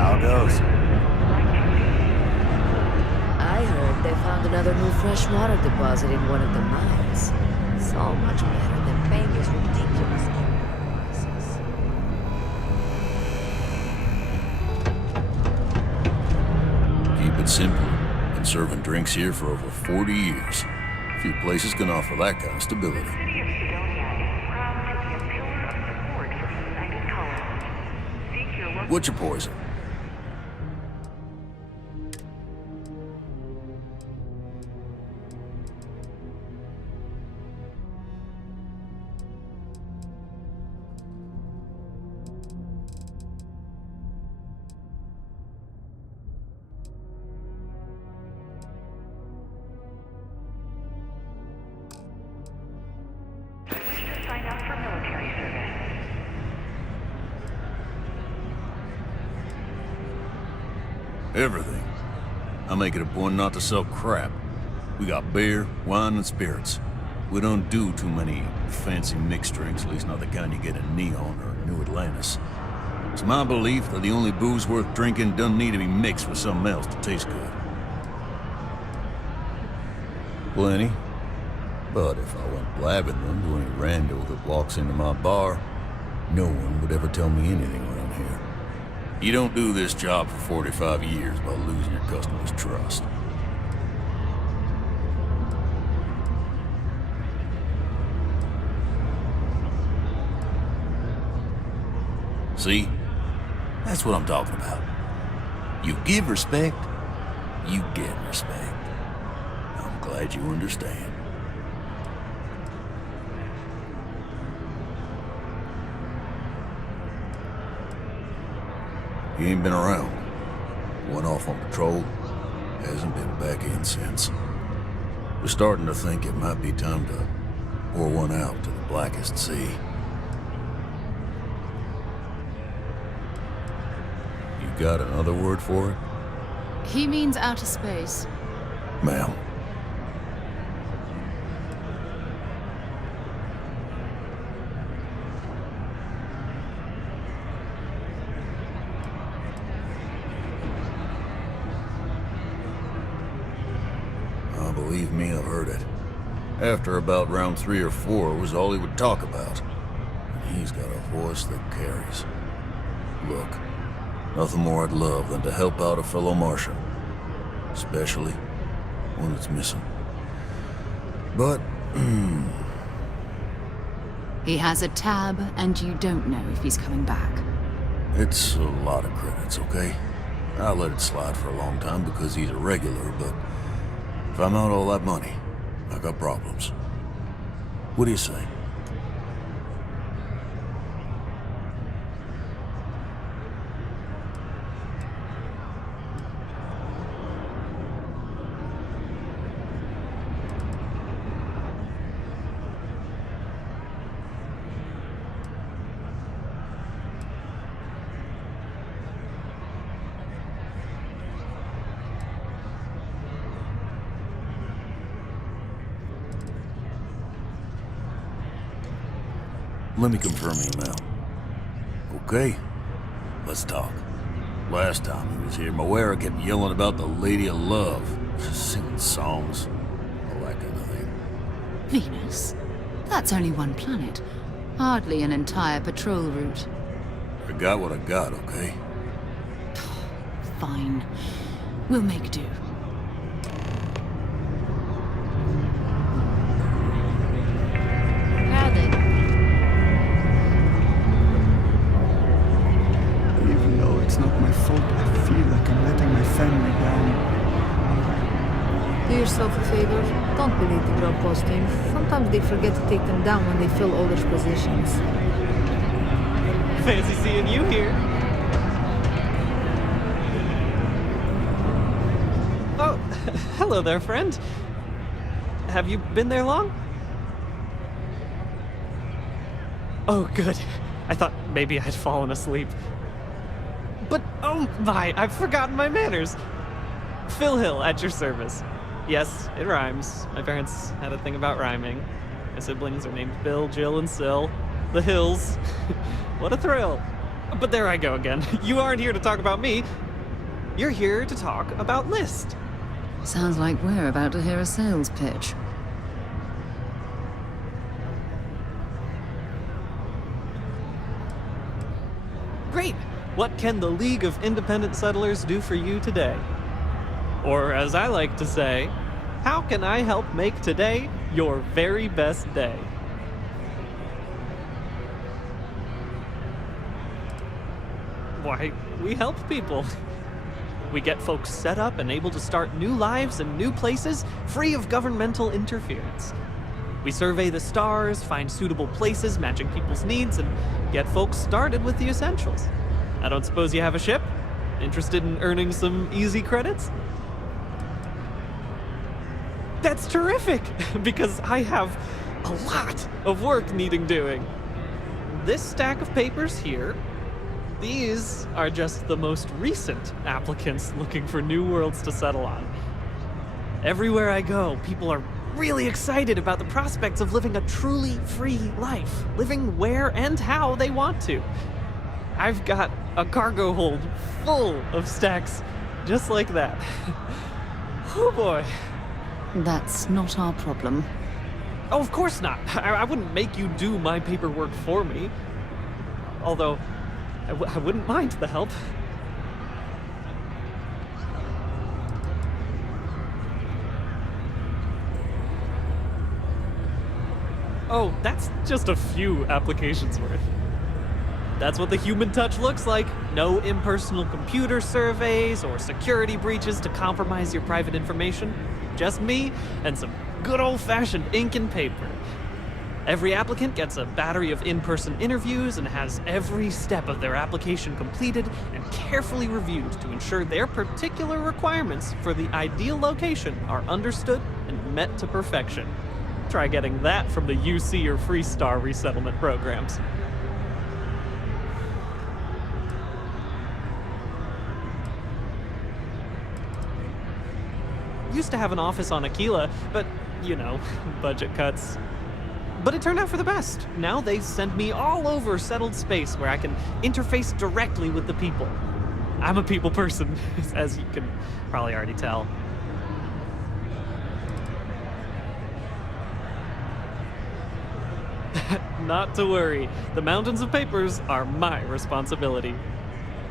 How goes? I heard they found another new freshwater deposit in one of the mines. So much better than paying his ridiculous prices. Keep it simple. Been serving drinks here for over 40 years. Few places can offer that kind of stability. The city of Sidonia is proud to be a pillar of support for the United Colonists. Seek your local... What's your poison? Wish to sign up for military service. Everything. I make it a point not to sell crap. We got beer, wine, and spirits. We don't do too many fancy mixed drinks, at least not the kind you get in Neon or New Atlantis. It's my belief that the only booze worth drinking doesn't need to be mixed with something else to taste good. Plenty. But if I went blabbing them to any rando that walks into my bar, no one would ever tell me anything around here. You don't do this job for 45 years by losing your customers' trust. See? That's what I'm talking about. You give respect, you get respect. I'm glad you understand. He ain't been around. Went off on patrol. Hasn't been back in since. We're starting to think it might be time to pour one out to the blackest sea. You got another word for it? He means outer space. Ma'am. Believe me, I've heard it. After about round 3 or 4 was all he would talk about. And he's got a voice that carries. Look, nothing more I'd love than to help out a fellow Martian. Especially one that's missing. But, He has a tab, and you don't know if he's coming back. it's a lot of credits, okay? I let it slide for a long time because he's a regular, but if I'm out all that money, I got problems. What do you say? Let me confirm email. Okay? Let's talk. Last time he was here, Moera kept yelling about the Lady of Love. Singing songs. All that kind of thing. Venus? That's only one planet. Hardly an entire patrol route. I got what I got, okay? Fine. We'll make do. Even though it's not my fault, I feel like I'm letting my family down. Do yourself a favor. Don't believe the drop postings. Sometimes they forget to take them down when they fill older positions. Fancy seeing you here. Oh, hello there, friend. Have you been there long? Oh, good. I thought maybe I'd fallen asleep. But, oh my, I've forgotten my manners. Phil Hill, at your service. Yes, it rhymes. My parents had a thing about rhyming. My siblings are named Bill, Jill, and Sil. The Hills. What a thrill. But there I go again. You aren't here to talk about me. You're here to talk about List. Sounds like we're about to hear a sales pitch. Great! What can the League of Independent Settlers do for you today? Or as I like to say, how can I help make today your very best day? Why, we help people. We get folks set up and able to start new lives in new places, free of governmental interference. We survey the stars, find suitable places matching people's needs, and get folks started with the essentials. I don't suppose you have a ship? Interested in earning some easy credits? That's terrific, because I have a lot of work needing doing. This stack of papers here, these are just the most recent applicants looking for new worlds to settle on. Everywhere I go, people are really excited about the prospects of living a truly free life, living where and how they want to. I've got a cargo hold full of stacks just like that. Oh boy. That's not our problem. Oh, of course not. I wouldn't make you do my paperwork for me. Although, I wouldn't mind the help. Oh, that's just a few applications worth. That's what the human touch looks like. No impersonal computer surveys or security breaches to compromise your private information. Just me and some good old-fashioned ink and paper. Every applicant gets a battery of in-person interviews and has every step of their application completed and carefully reviewed to ensure their particular requirements for the ideal location are understood and met to perfection. Try getting that from the UC or Freestar resettlement programs. Used to have an office on Aquila, but, you know, budget cuts. But it turned out for the best. Now they send me all over settled space where I can interface directly with the people. I'm a people person, as you can probably already tell. Not to worry. The mountains of papers are my responsibility.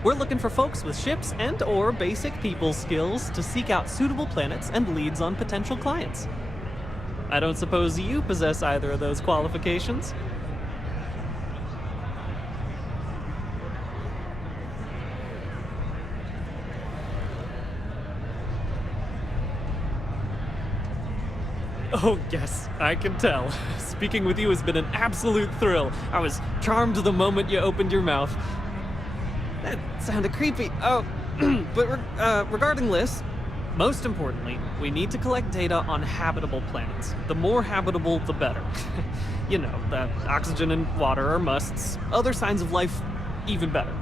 We're looking for folks with ships and or basic people skills to seek out suitable planets and leads on potential clients. I don't suppose you possess either of those qualifications? Oh, yes, I can tell. Speaking with you has been an absolute thrill. I was charmed the moment you opened your mouth. That sounded creepy. Oh, but regarding lists, most importantly, we need to collect data on habitable planets. The more habitable, the better. You know, the oxygen and water are musts. Other signs of life, even better.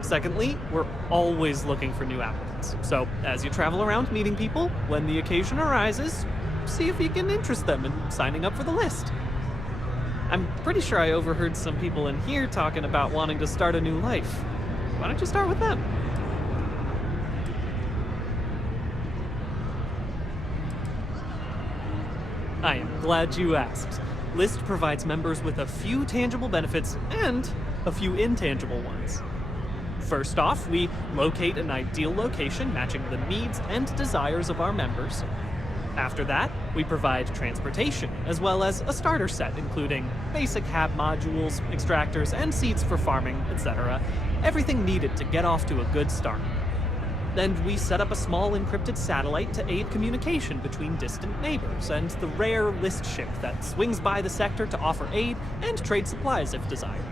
Secondly, we're always looking for new applicants. So, as you travel around meeting people, when the occasion arises, see if you can interest them in signing up for the list. I'm pretty sure I overheard some people in here talking about wanting to start a new life. Why don't you start with them? I am glad you asked. List provides members with a few tangible benefits and a few intangible ones. First off, we locate an ideal location matching the needs and desires of our members. After that, we provide transportation, as well as a starter set, including basic hab modules, extractors, and seeds for farming, etc. Everything needed to get off to a good start. Then we set up a small encrypted satellite to aid communication between distant neighbors, and the rare list ship that swings by the sector to offer aid and trade supplies if desired.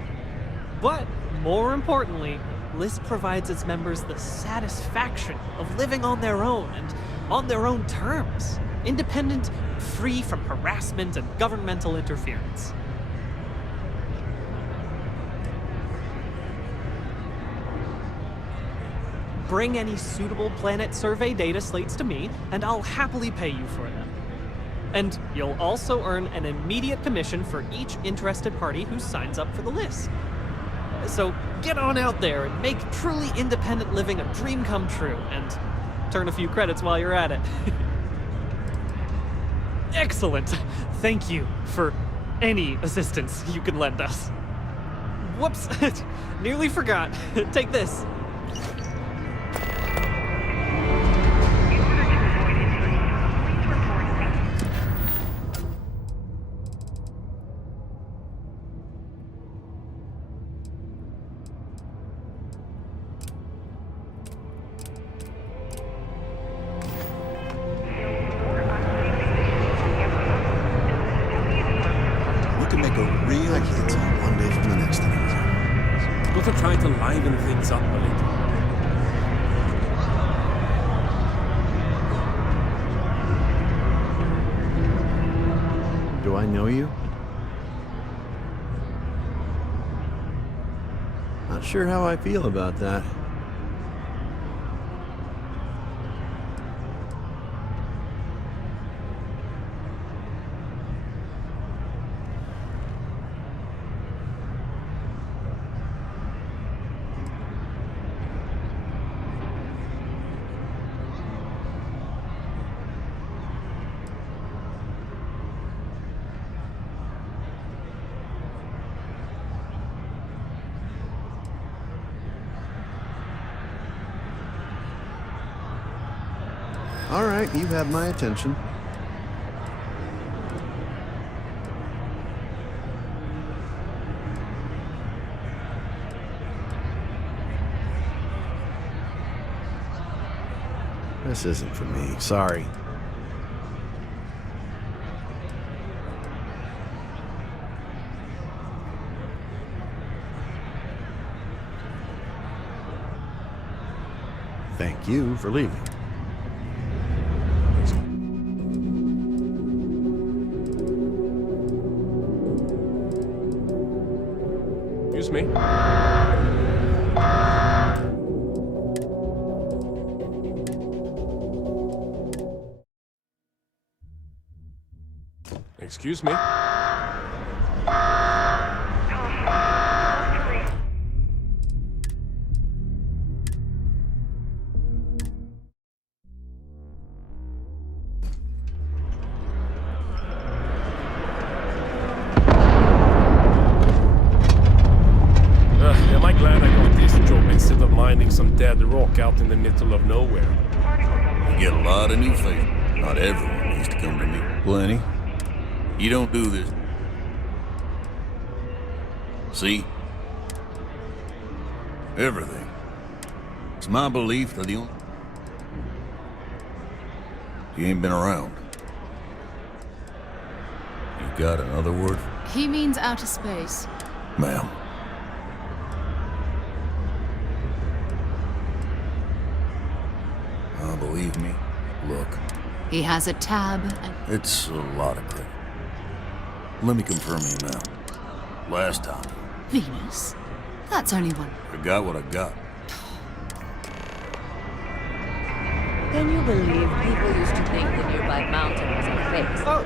But, more importantly, List provides its members the satisfaction of living on their own and on their own terms, independent, free from harassment and governmental interference. Bring any suitable planet survey data slates to me, and I'll happily pay you for them. And you'll also earn an immediate commission for each interested party who signs up for the list. So get on out there and make truly independent living a dream come true, and turn a few credits while you're at it. Excellent. Thank you for any assistance you can lend us. Whoops, nearly forgot. Take this. In order to avoid injury, please report that. You can make a real hit one day from the next anymore. Got to try to liven things up a little. Do I know you? Not sure how I feel about that. All right, you have my attention. This isn't for me, sorry. Thank you for leaving. Excuse me? Excuse me? Am I glad I got this job instead of mining some dead rock out in the middle of nowhere? You get a lot of new faces. Not everyone needs to come to me. Plenty. You don't do this. See? Everything. It's my belief that the only... You ain't been around. You got another word? He means outer space. Ma'am. Believe me, look, He has a tab and... it's a lot of credit. Let me confirm you now. Last time, Venus? That's only one. I got what I got. Can you believe people used to think the nearby mountain was a fake? Oh,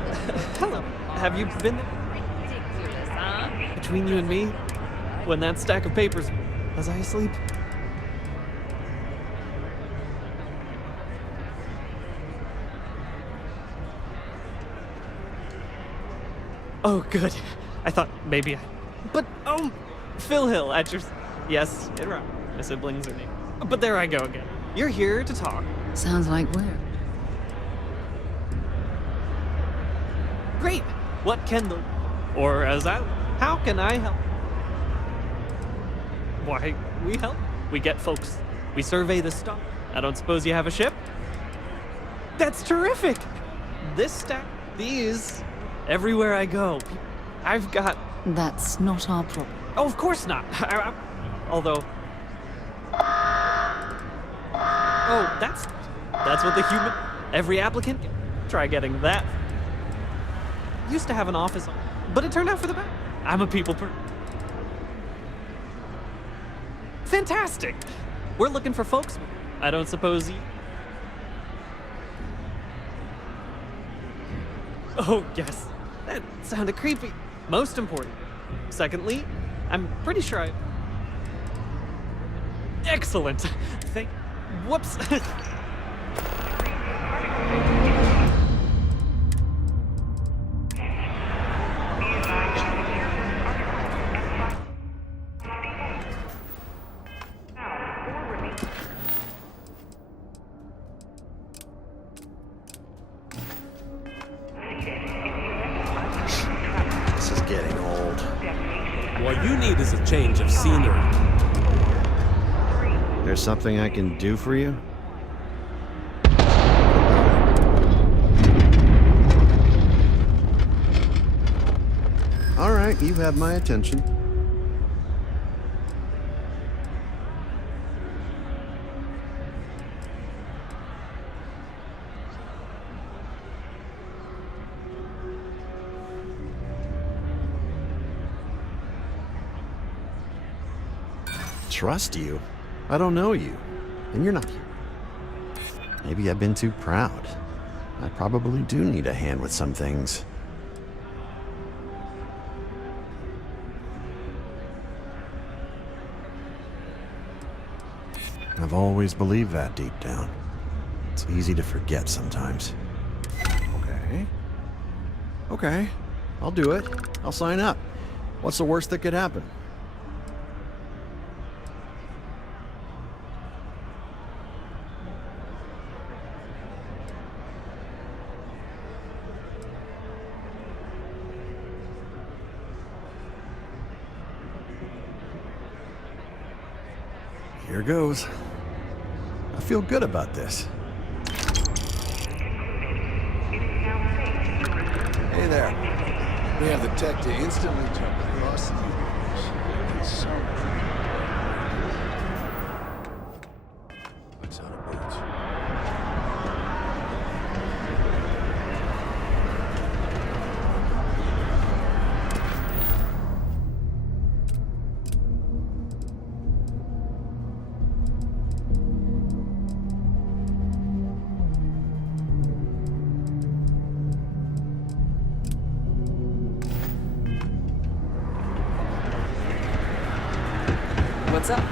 hello. Have you been Ridiculous, huh? between you and me? When that stack of papers... Was I asleep? Oh, good. I thought maybe I... But, Phil Hill at your... Yes, it right. My siblings are named. But there I go again. You're here to talk. Sounds like where? Great. What can the... Or as I... How can I help? Why, we help. We get folks. We survey the stuff. I don't suppose you have a ship? That's terrific! This stack... These... Everywhere I go, I've got... That's not our problem. Oh, of course not. Although... Oh, that's what the human... Every applicant... Try getting that. Used to have an office, but it turned out for the best. I'm a people person. Fantastic! We're looking for folks. I don't suppose you... Oh, yes. That sounded creepy. Most important. Secondly, I'm pretty sure Excellent. Thank. Whoops. This is getting old. What you need is a change of scenery. There's something I can do for you? All right, you have my attention. Trust you? I don't know you, and you're not here. Maybe I've been too proud. I probably do need a hand with some things. I've always believed that deep down. It's easy to forget sometimes. Okay. Okay, I'll do it. I'll sign up. What's the worst that could happen? Here goes. I feel good about this. Hey there. We have the tech to instantly jump across the universe. So let's on a boat. What's up?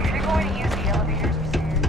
If you're going to use the elevators or stairs,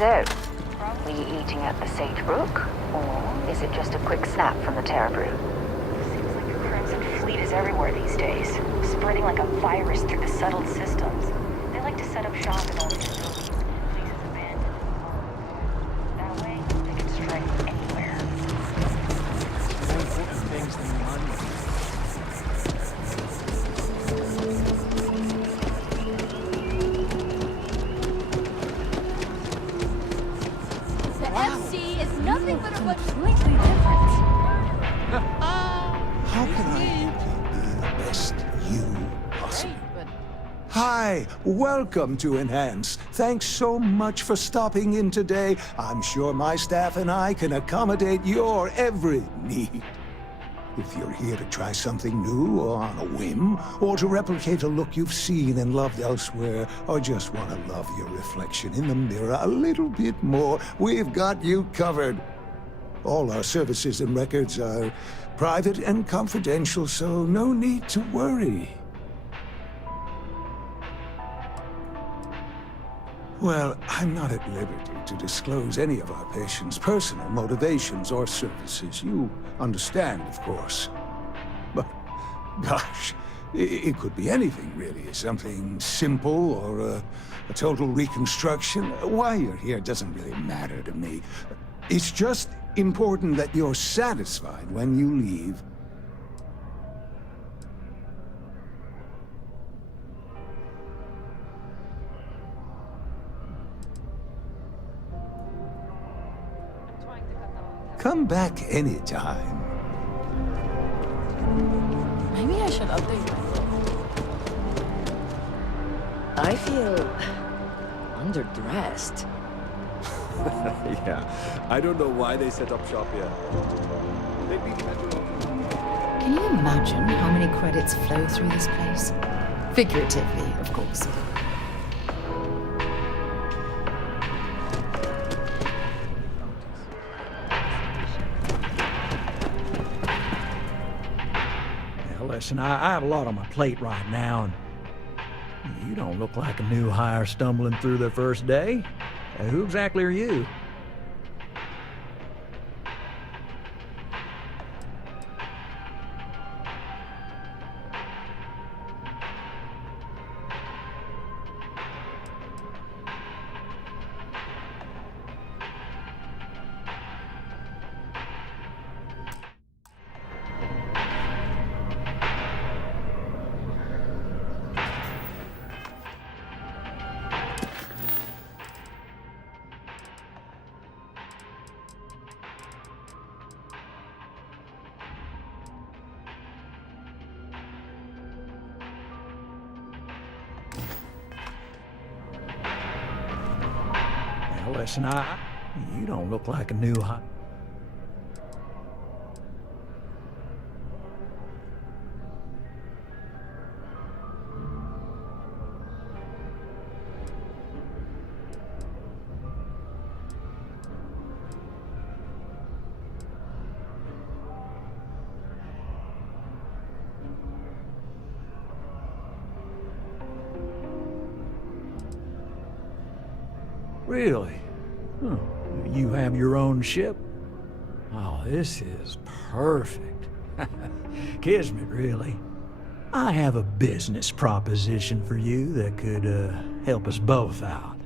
So, were you eating at the Sagebrook, or is it just a quick snap from the Terror Brew? seems like the Crimson Fleet is everywhere these days, spreading like a virus through the settled systems. They like to set up shop in all these buildings, places abandoned. That way, they can strike anywhere. More important things than money. The MC is nothing but a completely different. How can I help you be the best you possible? But Hi, welcome to Enhance. Thanks so much for stopping in today. I'm sure my staff and I can accommodate your every need. If you're here to try something new or on a whim, or to replicate a look you've seen and loved elsewhere, or just want to love your reflection in the mirror a little bit more, we've got you covered. All our services and records are private and confidential, so no need to worry. Well, I'm not at liberty to disclose any of our patients' personal motivations or services. You understand, of course. But, gosh, it could be anything, really. Something simple or a total reconstruction. Why you're here doesn't really matter to me. It's just important that you're satisfied when you leave. Come back anytime. Maybe I should update my I feel underdressed. Yeah, I don't know why they set up shop here. Maybe Can you imagine how many credits flow through this place? Figuratively, of course. Listen, I have a lot on my plate right now, and you don't look like a new hire stumbling through their first day. Who exactly are you? Listen, you don't look like a new hire. Really? Huh. You have your own ship? Oh, this is perfect. Kismet, really. I have a business proposition for you that could help us both out.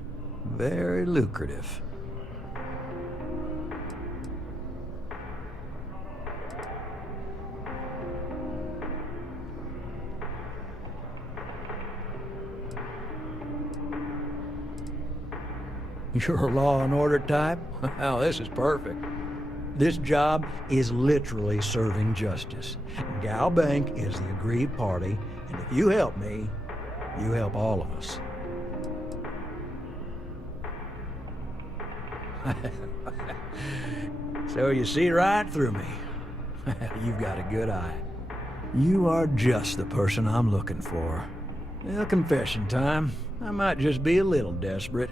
Very lucrative. You're a law and order type? Well, this is perfect. This job is literally serving justice. Gal Bank is the agreed party, and if you help me, you help all of us. So you see right through me. You've got a good eye. You are just the person I'm looking for. Well, confession time. I might just be a little desperate.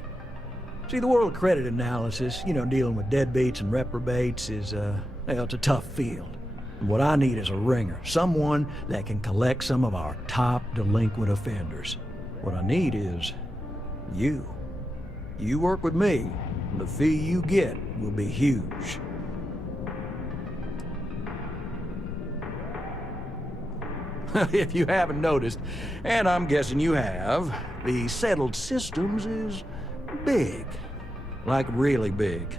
See, the world of credit analysis, dealing with deadbeats and reprobates is, well, it's a tough field. And what I need is a ringer, someone that can collect some of our top delinquent offenders. What I need is you. You work with me, and the fee you get will be huge. If you haven't noticed, and I'm guessing you have, the settled systems is big. Like really big.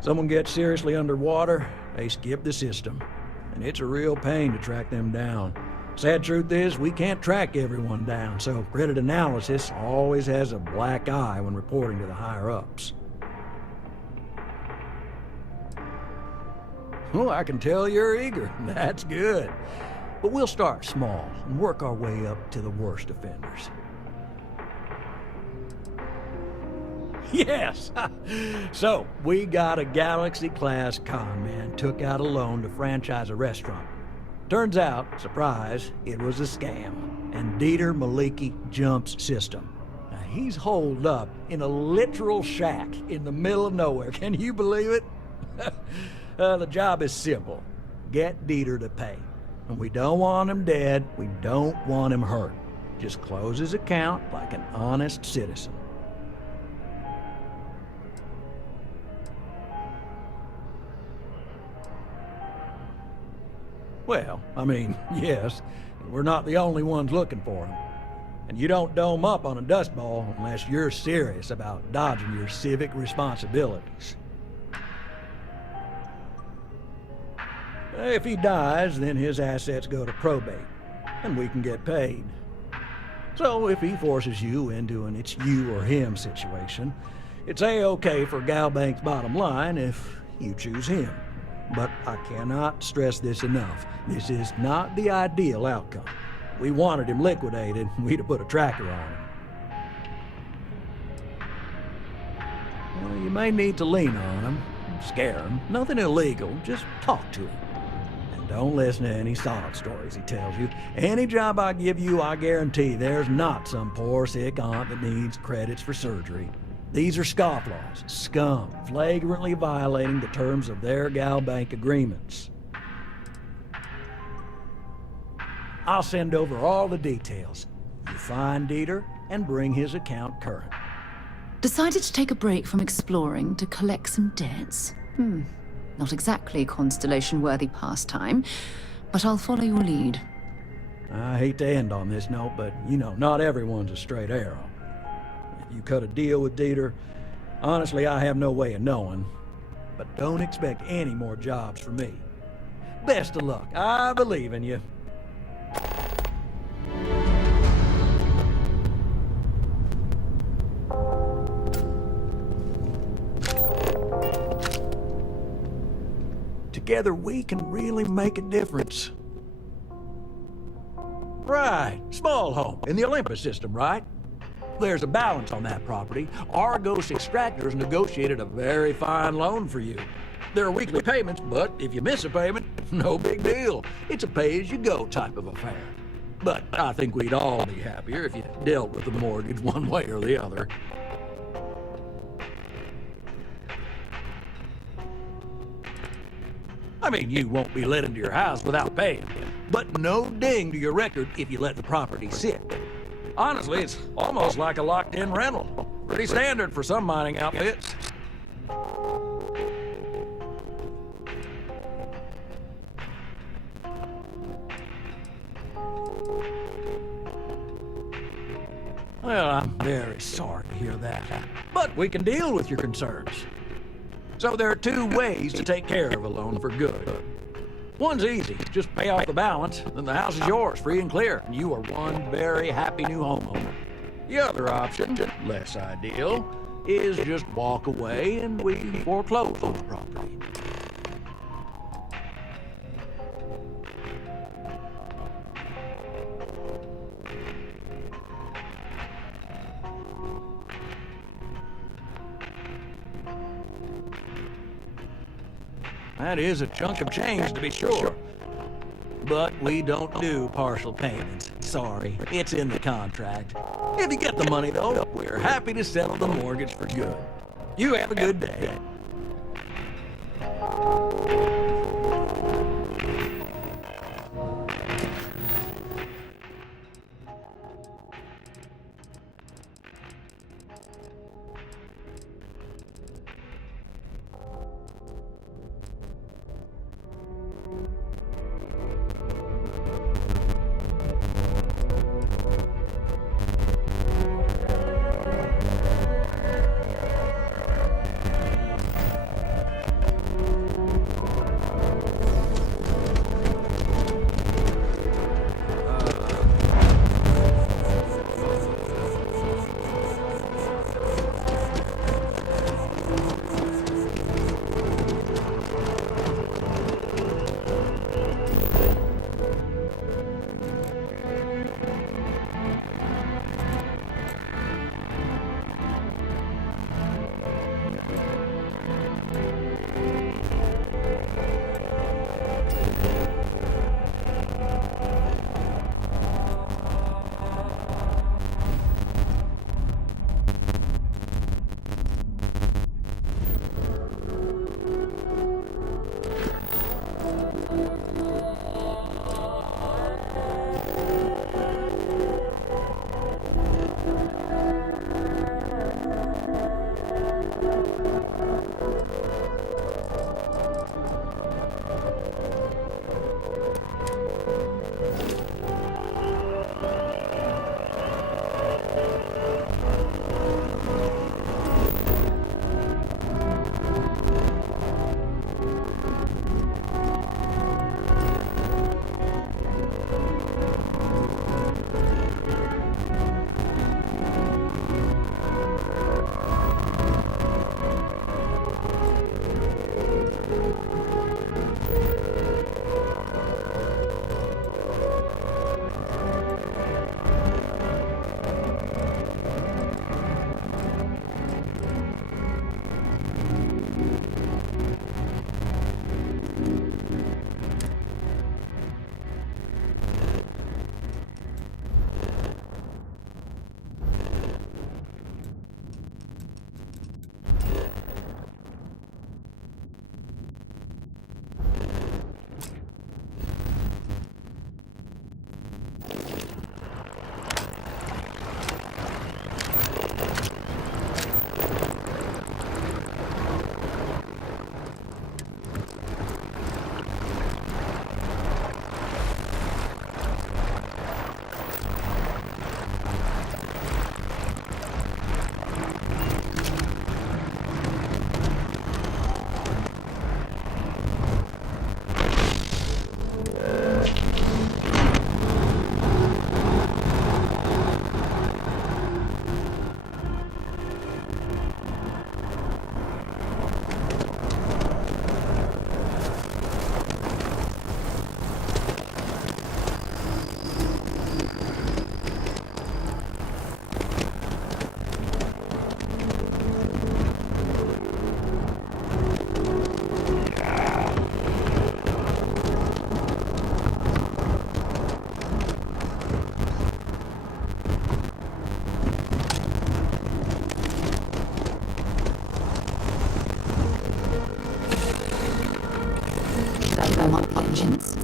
Someone gets seriously underwater, they skip the system. And it's a real pain to track them down. Sad truth is, we can't track everyone down, so credit analysis always has a black eye when reporting to the higher-ups. Oh, I can tell you're eager. That's good. But we'll start small and work our way up to the worst offenders. Yes! So, we got a Galaxy-class con man took out a loan to franchise a restaurant. Turns out, surprise, it was a scam. And Dieter Maliki jumps system. Now, he's holed up in a literal shack in the middle of nowhere. Can you believe it? The job is simple. Get Dieter to pay. And we don't want him dead, we don't want him hurt. Just close his account like an honest citizen. Well, I mean, yes, we're not the only ones looking for him. And you don't dome up on a dust ball unless you're serious about dodging your civic responsibilities. If he dies, then his assets go to probate, and we can get paid. So if he forces you into an it's you or him situation, it's A-okay for Galbank's bottom line if you choose him. But I cannot stress this enough. This is not the ideal outcome. We wanted him liquidated, we'd have put a tracker on him. Well, you may need to lean on him, scare him. Nothing illegal, just talk to him. And don't listen to any sob stories he tells you. Any job I give you, I guarantee there's not some poor sick aunt that needs credits for surgery. These are scofflaws, scum, flagrantly violating the terms of their Galbank agreements. I'll send over all the details. You find Dieter and bring his account current. Decided to take a break from exploring to collect some debts? Not exactly a Constellation-worthy pastime, but I'll follow your lead. I hate to end on this note, but you know, not everyone's a straight arrow. If you cut a deal with Dieter, honestly, I have no way of knowing. But don't expect any more jobs from me. Best of luck. I believe in you. Together we can really make a difference. Right, small home in the Olympus system, right? There's a balance on that property. Argos Extractors negotiated a very fine loan for you. There are weekly payments, but if you miss a payment, no big deal. It's a pay-as-you-go type of affair. But I think we'd all be happier if you dealt with the mortgage one way or the other. I mean, you won't be let into your house without paying, but no ding to your record if you let the property sit. Honestly, it's almost like a locked-in rental. Pretty standard for some mining outfits. Well, I'm very sorry to hear that, but we can deal with your concerns. So there are two ways to take care of a loan for good. One's easy. Just pay off the balance, then the house is yours, free and clear, and you are one very happy new homeowner. The other option, less ideal, is just walk away and we foreclose on the property. That is a chunk of change, to be sure. But we don't do partial payments. Sorry, it's in the contract. If you get the money, though, we're happy to settle the mortgage for good. You have a good day. vengeance.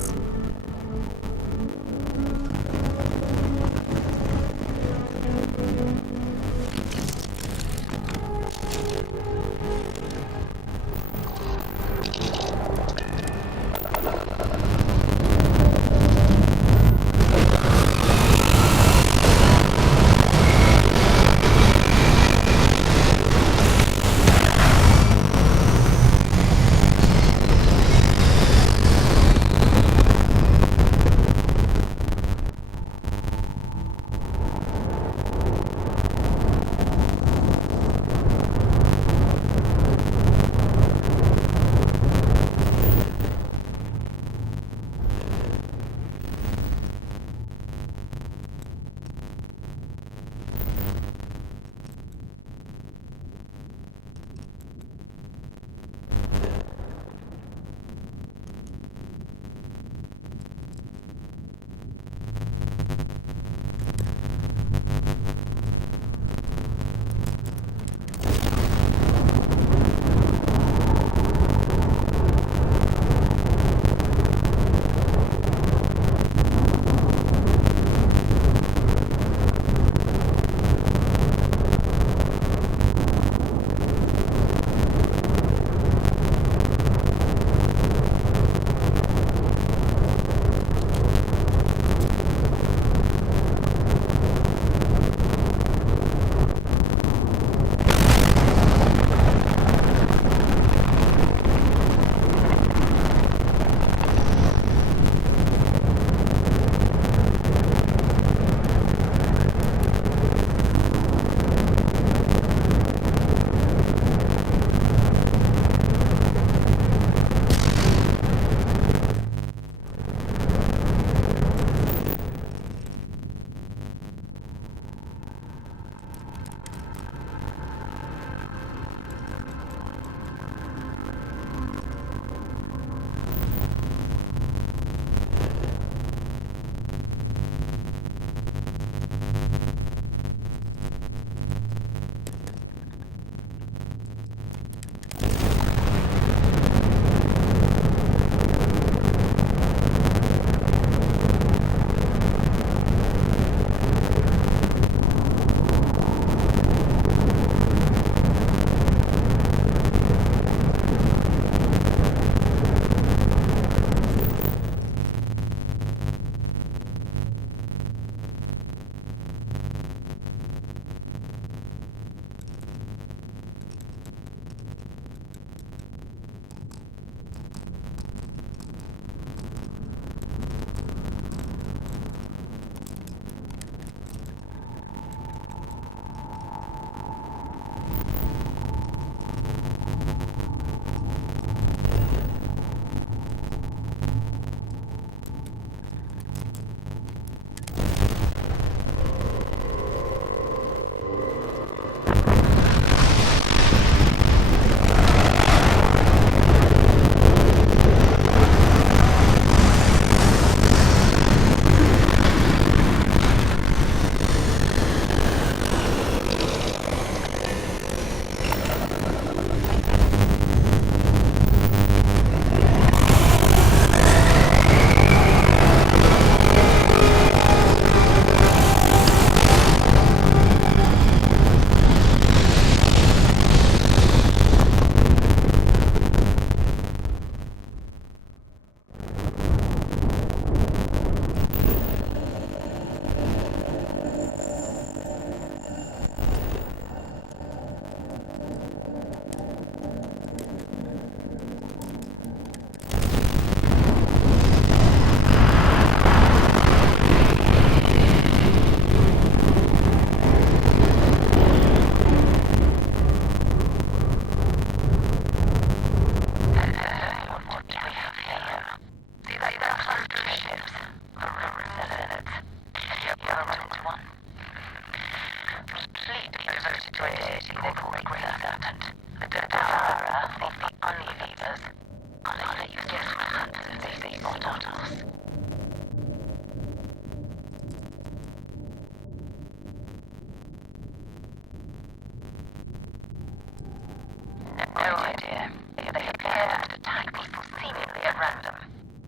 No idea. They appear to attack people seemingly at random.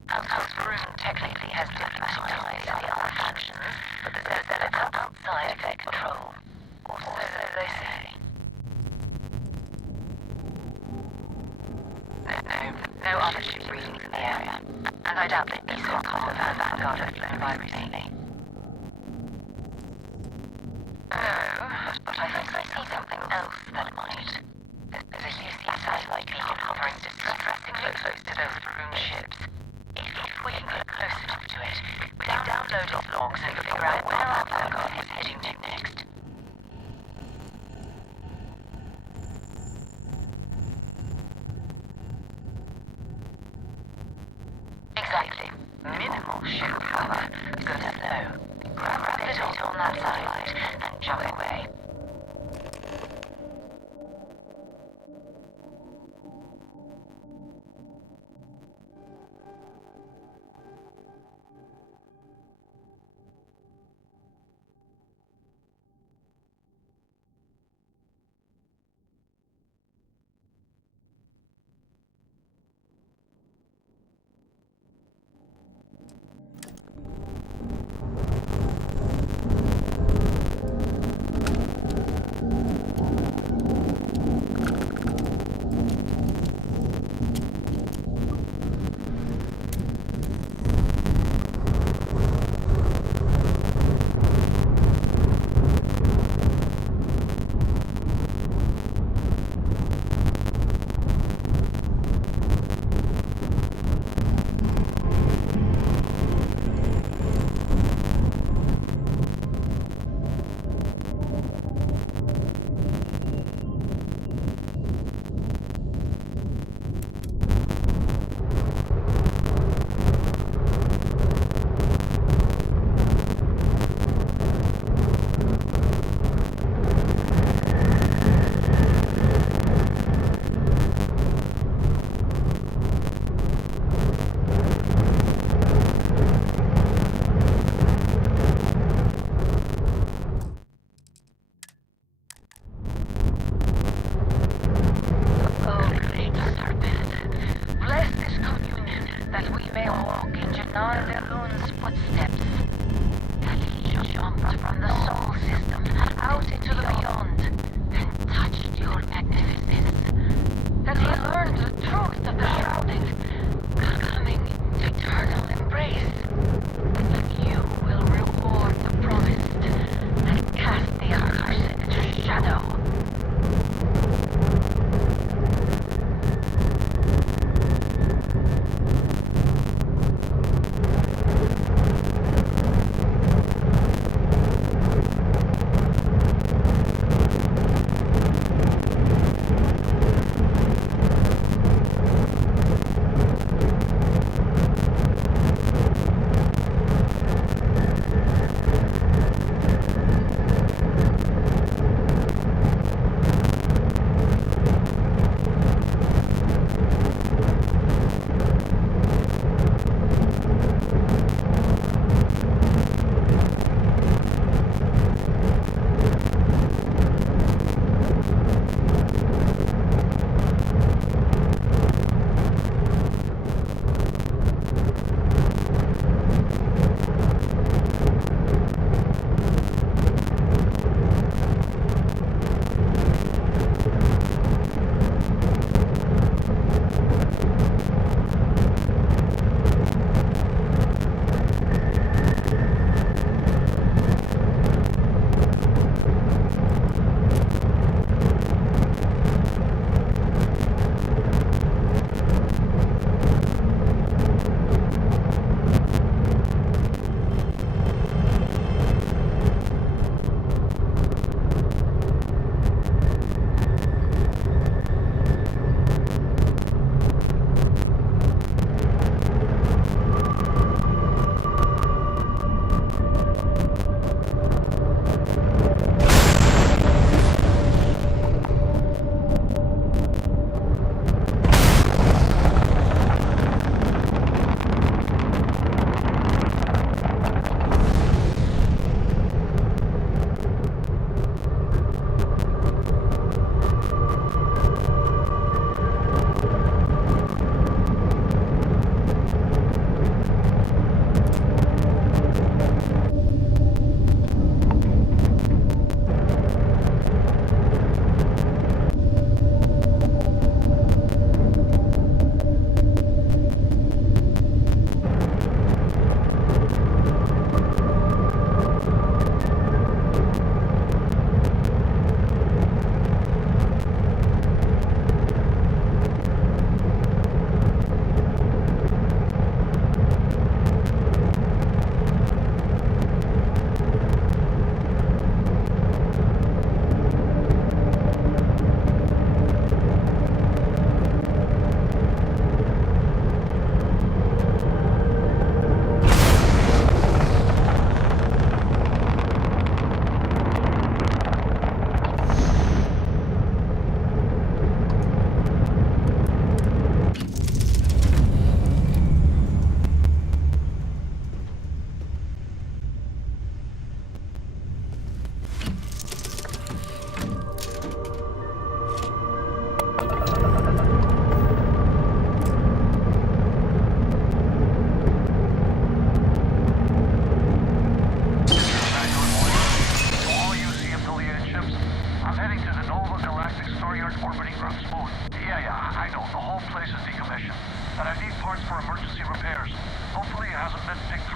Outside This room technically has different ties to the other factions, but there's an outside of their control. Or so they say. No other ship readings in the area, and I doubt that these are kind of vanguard have flown by recently. No, but I think I see something else that might. There's a UC satellite beacon hovering distressingly close to those ruined ships. If we can get close enough to it, we can download its logs and figure out where our vanguard is heading to next. Exactly. Minimal ship power. Good to know. Grab it on that satellite and jump away.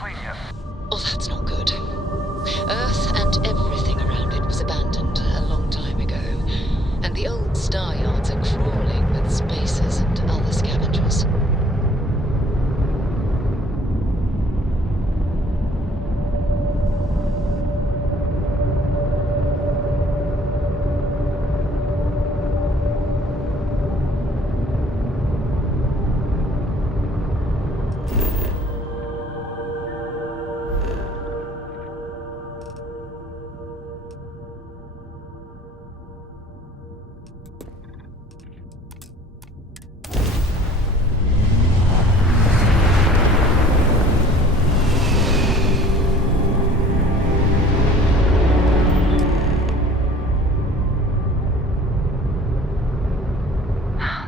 equator. Oh, that's not good. Earth and everything around it was abandoned a long time ago, and the old star yards are crawling with spacers and other scavengers.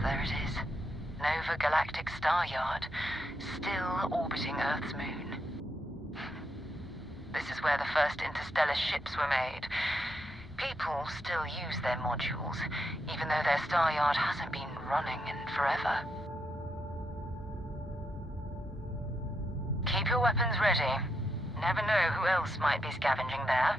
There it is. Nova Galactic Star Yard, still orbiting Earth's moon. This is where the first interstellar ships were made. People still use their modules, even though their star yard hasn't been running in forever. Keep your weapons ready. Never know who else might be scavenging there.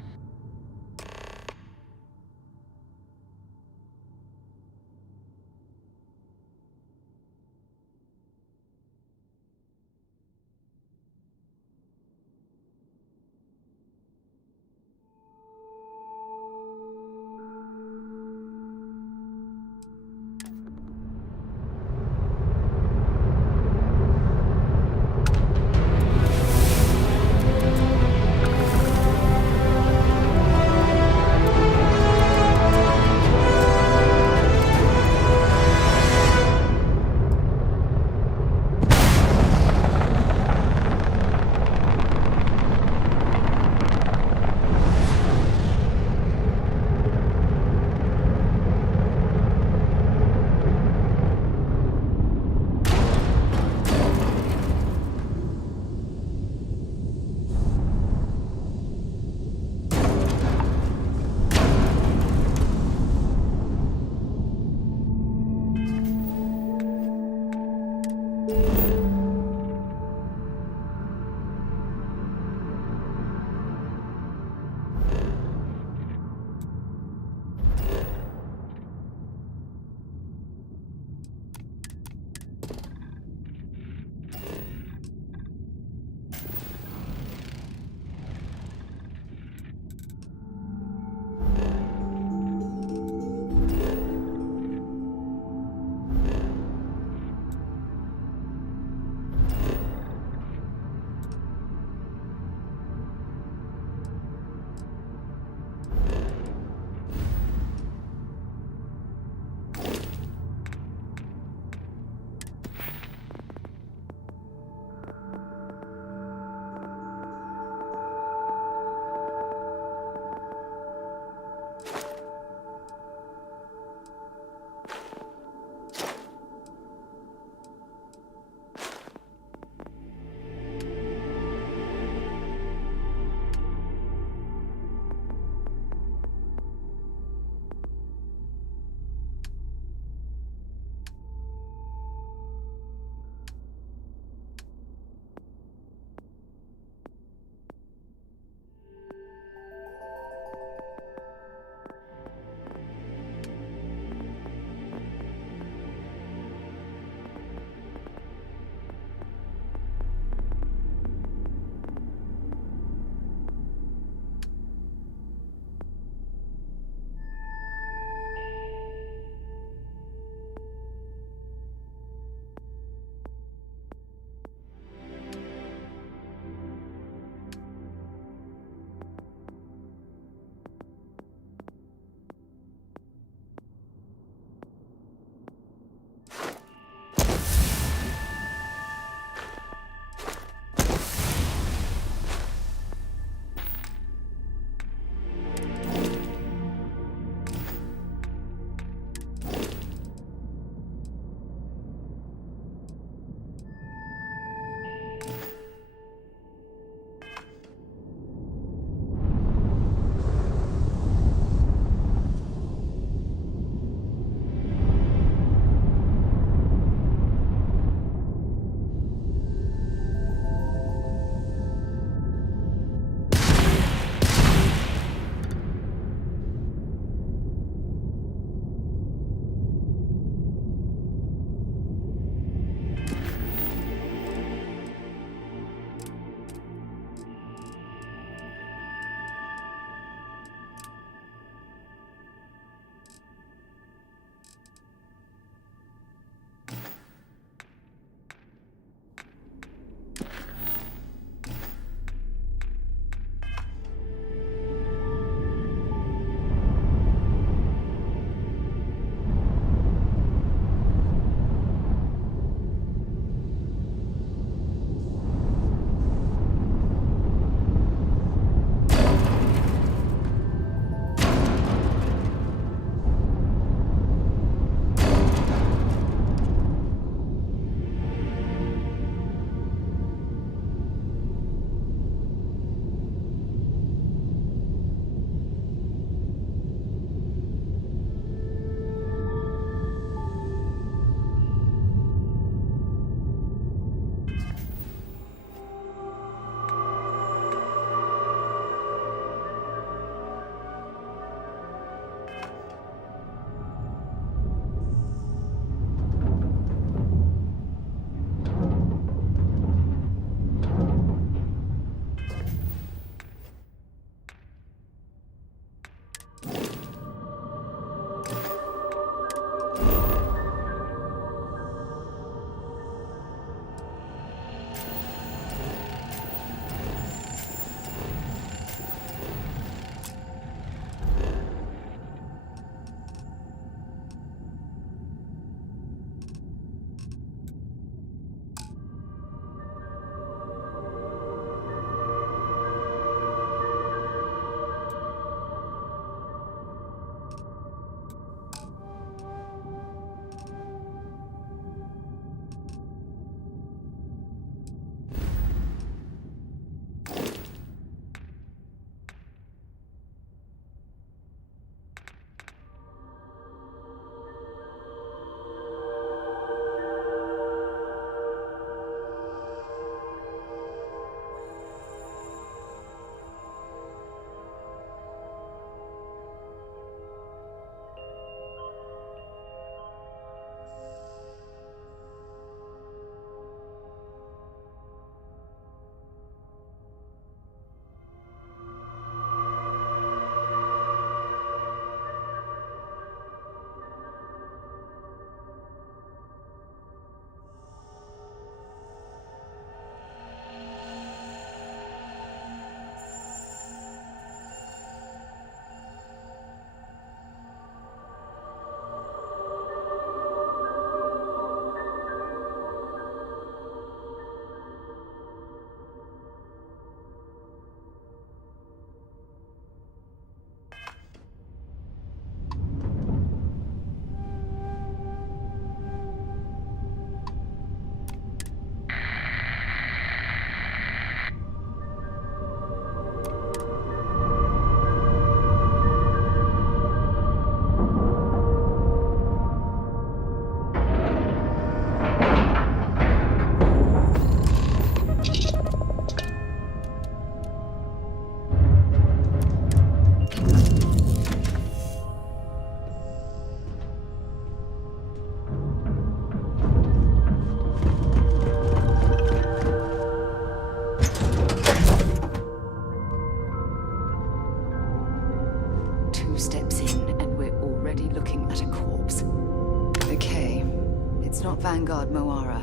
Vanguard Moara.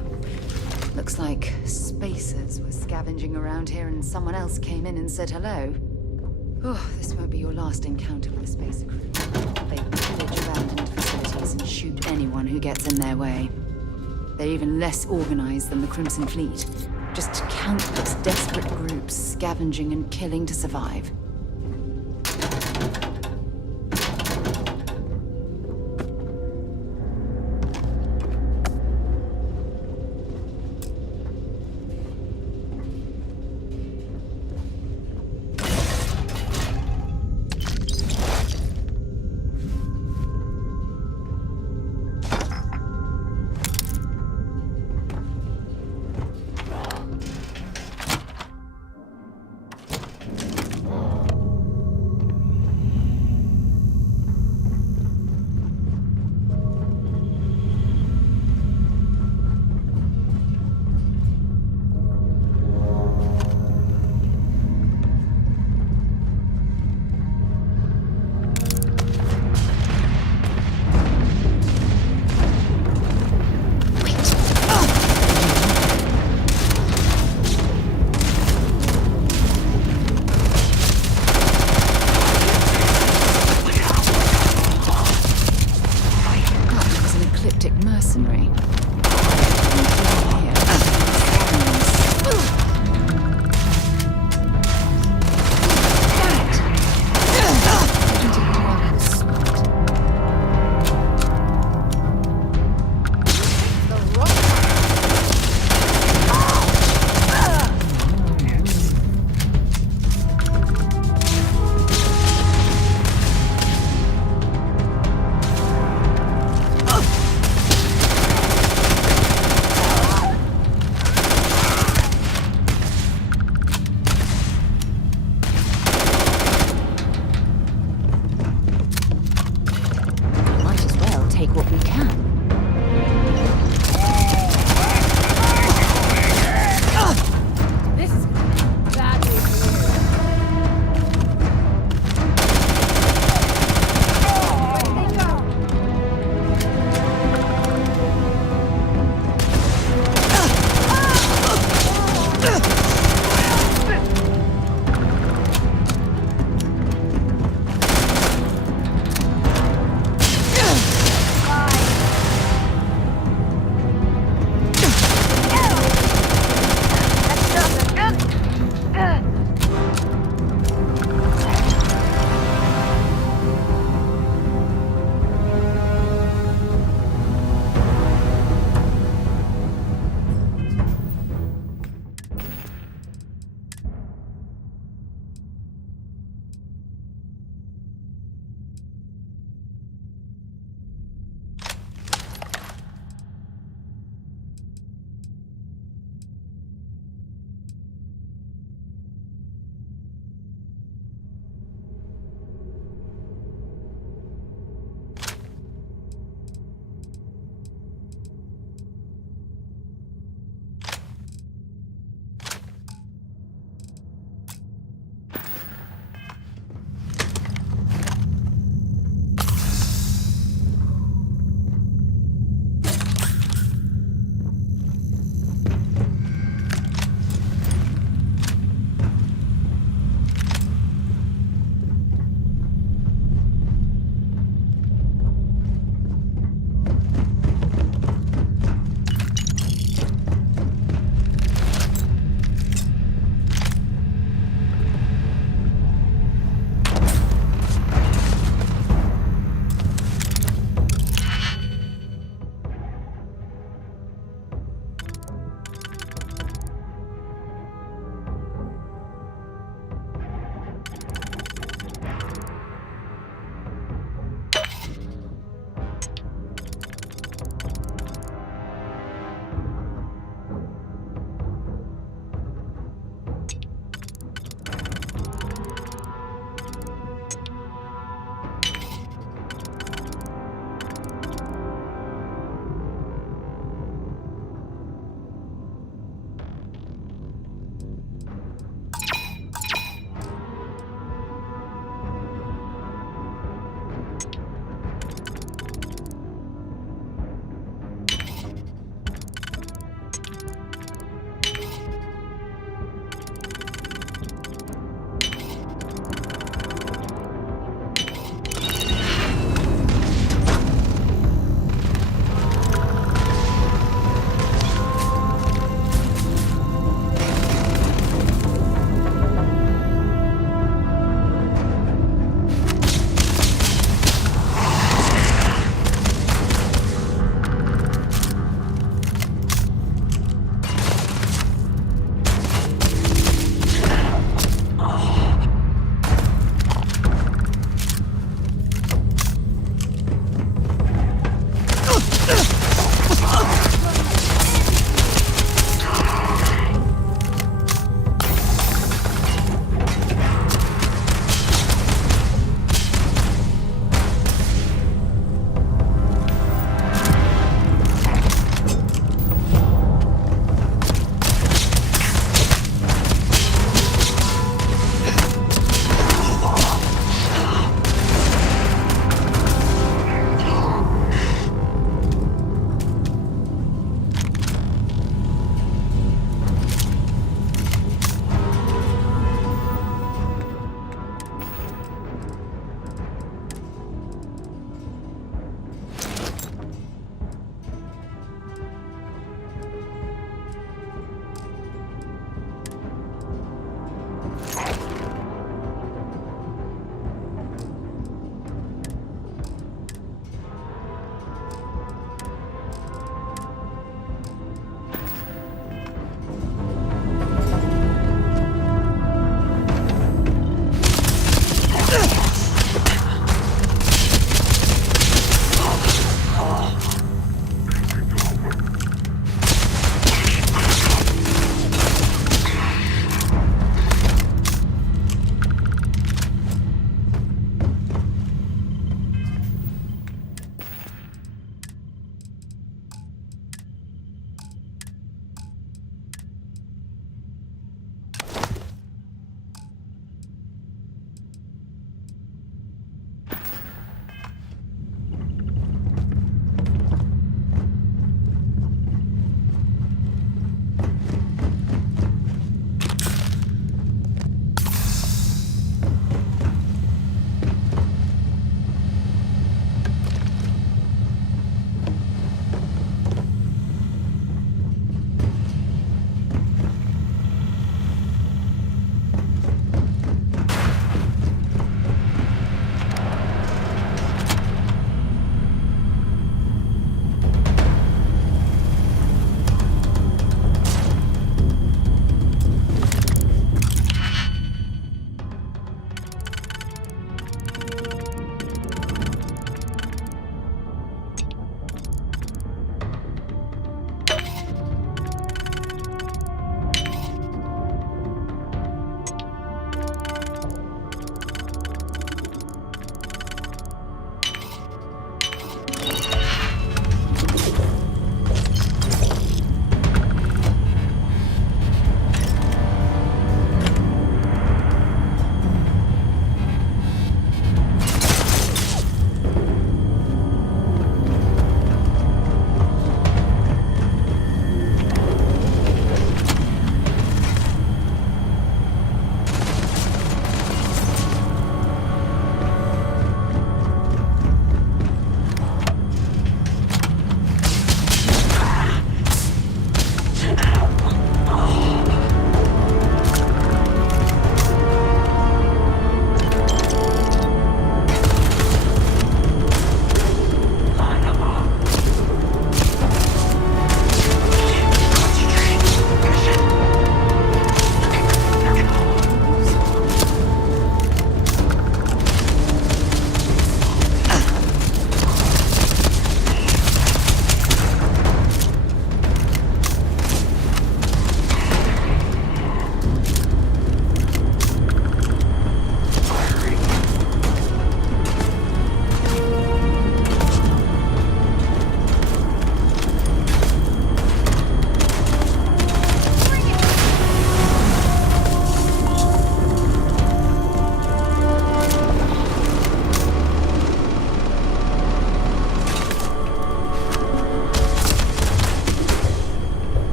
Looks like spacers were scavenging around here and someone else came in and said hello. Oh, this won't be your last encounter with a spacer crew. They pillage abandoned facilities and shoot anyone who gets in their way. They're even less organized than the Crimson Fleet. Just countless desperate groups scavenging and killing to survive.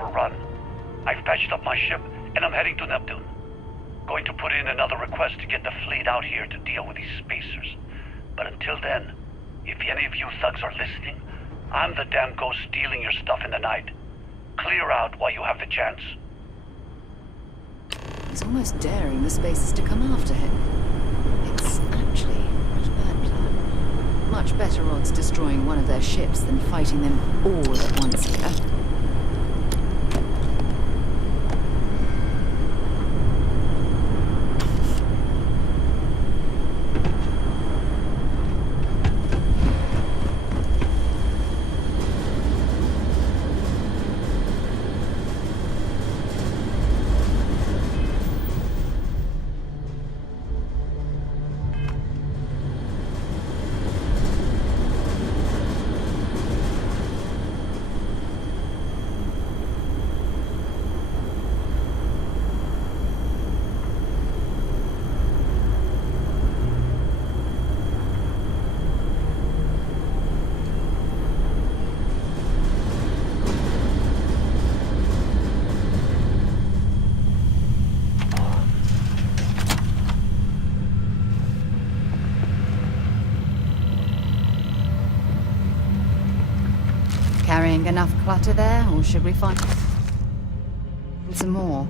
overrun. I've patched up my ship, and I'm heading to Neptune. Going to put in another request to get the fleet out here to deal with these spacers. But until then, if any of you thugs are listening, I'm the damn ghost stealing your stuff in the night. Clear out while you have the chance. He's almost daring the spacers to come after him. It's actually not a bad plan. Much better odds destroying one of their ships than fighting them all at once here. Carrying enough clutter there, or should we find some more?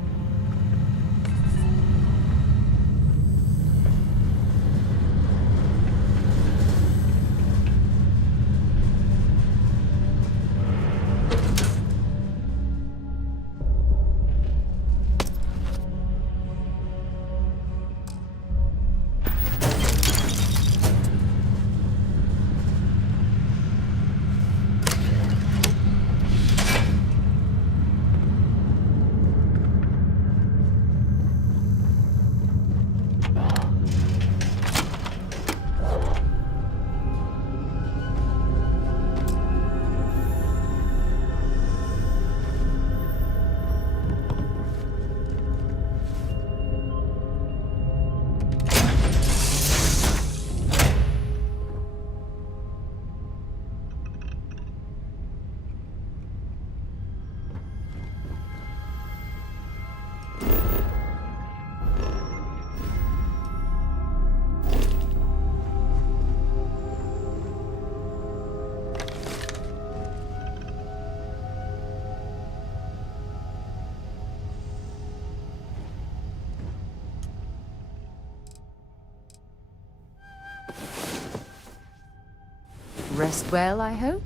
Rest well, I hope?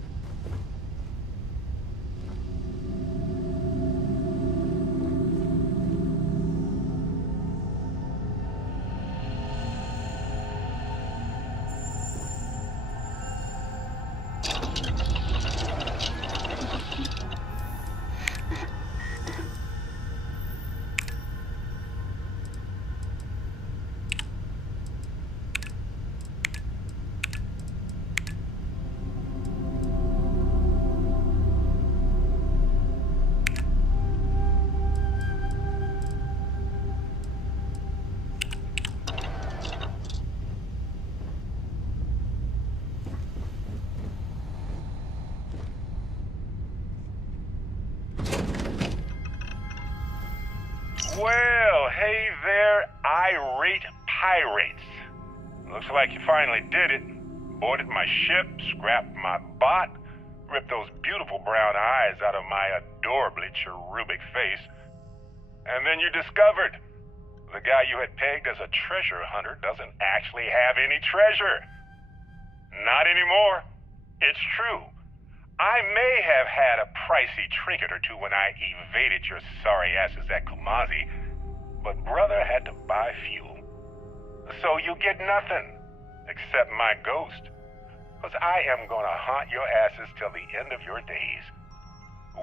Well, hey there, irate pirates. Looks like you finally did it. Boarded my ship, scrapped my bot, ripped those beautiful brown eyes out of my adorably cherubic face. And then you discovered the guy you had pegged as a treasure hunter doesn't actually have any treasure. Not anymore. It's true. I may have had a pricey trinket or two when I evaded your sorry asses at Kumazi, but brother had to buy fuel. So you get nothing, except my ghost. Because I am gonna haunt your asses till the end of your days.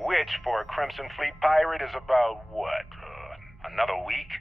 Which, for a Crimson Fleet pirate, is about, what, another week?